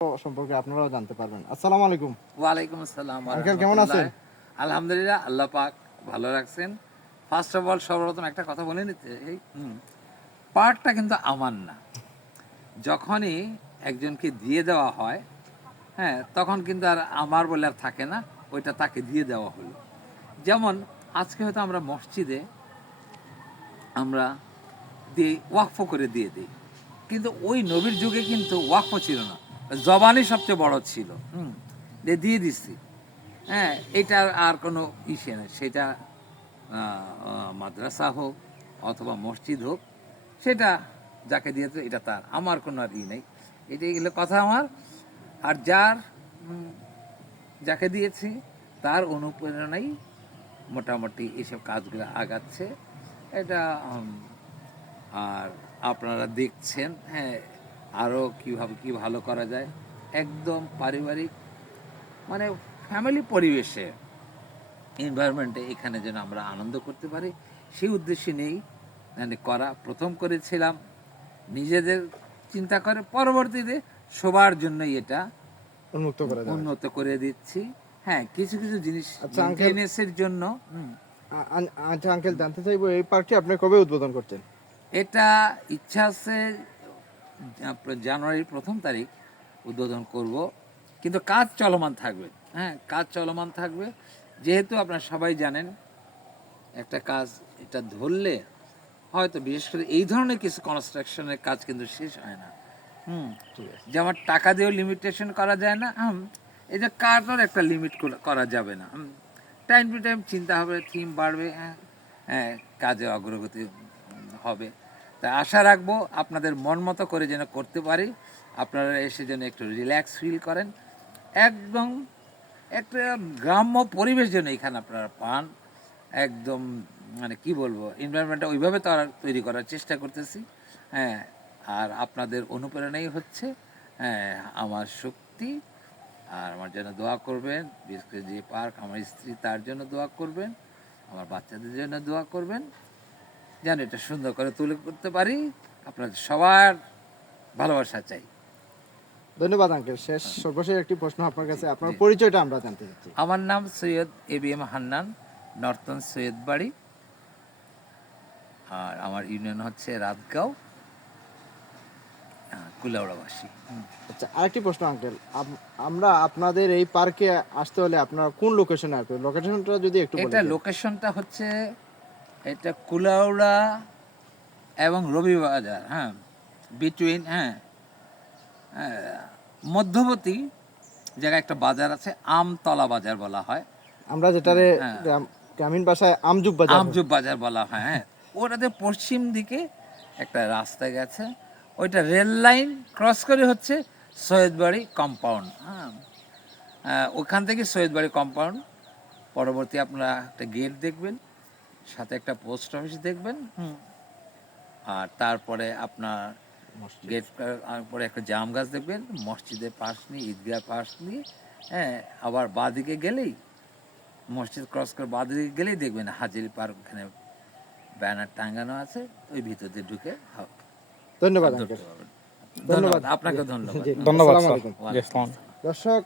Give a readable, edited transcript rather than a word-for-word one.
সম্পর্কে আপনারাও জানতে পারবেন। আসসালামু আলাইকুম। ওয়ালাইকুম আসসালাম ওয়া আঙ্কেল কেমন আছেন? রাহমাতুল্লাহ। আলহামদুলিল্লাহ, আল্লাহ পাক ভালো রাখছেন। ফার্স্ট অফ অল সর্বপ্রথম একটা কথা বলে নিতে পার্টটা কিন্তু আমার না। যখনই একজনকে দিয়ে দেওয়া হয়, হ্যাঁ, তখন কিন্তু আর আমার বলে আর থাকে না, ওইটা তাকে দিয়ে দেওয়া হলো। যেমন আজকে হয়তো আমরা মসজিদে আমরা দিই, ওয়াকফ করে দিয়ে দিই, কিন্তু ওই নবীর যুগে কিন্তু ওয়াকফ ছিল না, জবানই সবচেয়ে বড় ছিল। দিয়ে দিচ্ছি, হ্যাঁ, এটার আর কোনো ইসে নেই। সেটা মাদ্রাসা হোক অথবা মসজিদ হোক, সেটা যাকে দিয়েছে এটা তার, আমার কোনো আর ই নেই। এটাই গেলে কথা আমার। আর যাকে দিয়েছি তার অনুপ্রেরণাই মোটামুটি এইসব কাজগুলো আগাচ্ছে। এটা আর আপনারা দেখছেন, হ্যাঁ, আরও কীভাবে কী ভালো করা যায়, একদম পারিবারিক মানে ফ্যামিলি পরিবেশে, এনভায়রনমেন্টে এখানে যেন আমরা আনন্দ করতে পারি, সেই উদ্দেশ্যে নেই মানে করা। প্রথম করেছিলাম নিজেদের চিন্তা করে, পরবর্তীতে সবার জন্যই এটা উন্নত করে দিচ্ছি। হ্যাঁ, কিছু কিছু জিনিস মেইনটেনেন্সের জন্য। আচ্ছা আঙ্কেল, জানতে চাইবো এই পার্কটি আপনি কবে উদ্বোধন করছেন? এটা ইচ্ছা আছে জানুয়ারির 1 তারিখ উদ্বোধন করব, কিন্তু কাজ চলমান থাকবে। হ্যাঁ, কাজ চলমান থাকবে, যেহেতু আপনারা সবাই জানেন একটা কাজ এটা ধরলে হয়তো বিশেষ করে এই ধরনের কিছু কনস্ট্রাকশনের কাজ কিন্তু শেষ হয় না। যেমন টাকা দিয়েও লিমিটেশন করা যায় না, এই যে কাজের একটা লিমিট করা যাবে না। টাইম টু টাইম চিন্তা হবে, থিম বাড়বে, হ্যাঁ, কাজে অগ্রগতি হবে। তাই আশা রাখবো আপনাদের মন মতো করে যেন করতে পারি, আপনারা এসে যেন একটু রিল্যাক্স ফিল করেন, একদম একটা গ্রাম্য পরিবেশ যেন এখানে আপনারা পান। একদম মানে কি বলবো, এনভায়রনমেন্টটা ওইভাবে তৈরি করার চেষ্টা করতেছি। হ্যাঁ, আর আপনাদের অনুপ্রেরণাই হচ্ছে, হ্যাঁ, আমার শক্তি। আর আমার জন্য দোয়া করবেন, বিশেষ করে যে পার্ক, আমার স্ত্রী, তার জন্য দোয়া করবেন, আমার বাচ্চাদের জন্য দোয়া করবেন, যেন এটা সুন্দর করে তুলে করতে পারি। আপনাদের সবার ভালোবাসা চাই। ধন্যবাদ আঙ্কেল। সর্বশেষ একটি প্রশ্ন আপনার কাছে, আপনার পরিচয়টা আমরা জানতে চাচ্ছি। আমার নাম সৈয়দ ABM হান্নান, নর্তন সৈয়দ বাড়ি, আর আমার ইউনিয়ন হচ্ছে রাতগাঁও, কুলাউড়াবাসী। আচ্ছা, আরেকটি প্রশ্ন আঙ্কেল, আমরা আপনাদের এই পার্কে আসতে হলে আপনারা কোন লোকেশনে আসবেন? লোকেশনটা যদি একটু বলেন। এটা লোকেশনটা হচ্ছে, এটা কুলাউড়া এবং রবিবাজার, হ্যাঁ, বিটুইন, হ্যাঁ, মধ্যবর্তী জায়গায় একটা বাজার আছে, আমতলা বাজার বলা হয়। আমরা যেটারে গ্রামীণ ভাষায় আমজুব বাজার বলা হয়। হ্যাঁ, ওটাতে পশ্চিম দিকে একটা রাস্তা গেছে, ওইটা রেল লাইন ক্রস করে হচ্ছে সৈয়দবাড়ি কম্পাউন্ড। হ্যাঁ, ওখান থেকে সৈয়দবাড়ি কম্পাউন্ড, পরবর্তী আপনারা একটা গেট দেখবেন, সাথে একটা পোস্ট অফিস দেখবেন, আর তারপরে আপনার গেট পরে একটা জাম গাছ দেখবেন, মসজিদের পাশ নিয়ে, ঈদগাহ পাশ নিয়ে, হ্যাঁ, আবার বাঁদিকে গেলেই, মসজিদ ক্রস করে বাঁদিকে গেলেই দেখবেন হাজিরি পার্ক, ওখানে ব্যানার টাঙানো আছে, ওই ভিতর দিয়ে ঢুকে ধন্যবাদ। ধন্যবাদ, আপনাকে ধন্যবাদ। দর্শক